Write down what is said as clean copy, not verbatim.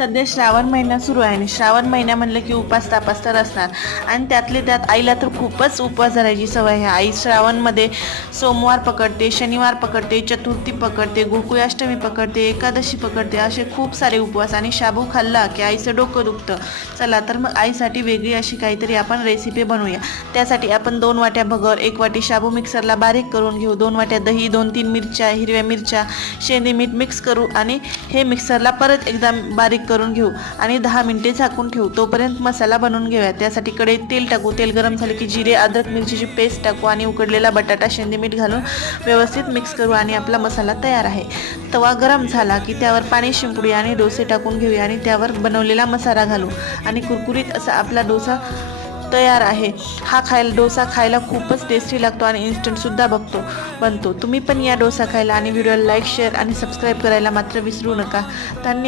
सध्या श्रावण महिना सुरू आहे आणि श्रावण महिना म्हणलं की उपास तापास तर असणार आणि त्यातले त्यात आईला तर खूपच उपवास धरायची सवय आहे। आई श्रावणमध्ये सोमवार पकडते, शनिवार पकडते, चतुर्थी पकडते, गोकुळाष्टमी पकडते, एकादशी पकडते, असे खूप सारे उपवास। आणि शाबू खाल्ला की आईचं डोकं दुखतं। चला तर मग आईसाठी वेगळी अशी काहीतरी आपण रेसिपी बनवूया। त्यासाठी आपण 2 वाट्या भगर, 1 वाटी शाबू मिक्सरला बारीक करून घेऊ, 2 वाट्या दही, 2-3 मिरच्या, हिरव्या मिरच्या, शेंदी मीठ मिक्स करू आणि हे मिक्सरला परत एकदा बारीक करून घेऊ आणि 10 मिनिटे झाकून ठेवू। तोपर्यंत मसाला बनवून घेऊया। त्यासाठी कढईत तेल टाकू, तेल गरम झाले की जिरे, अद्रक, मिरचीची पेस्ट टाकू आणि उकडलेला बटाटा, शेंदी मीठ घालून व्यवस्थित मिक्स करू आणि आपला मसाला तयार आहे। तवा गरम झाला की त्यावर पाणी शिंपडूया आणि डोसे टाकून घेऊया आणि त्यावर बनवलेला मसाला घालू आणि कुरकुरीत असा आपला डोसा तयार आहे। हा डोसा खायला खूपच टेस्टी लागतो आणि इन्स्टंटसुद्धा बनतो। तुम्ही पण या डोसा खायला आणि व्हिडिओला लाईक, शेअर आणि सबस्क्राईब करायला मात्र विसरू नका। धन्यवाद।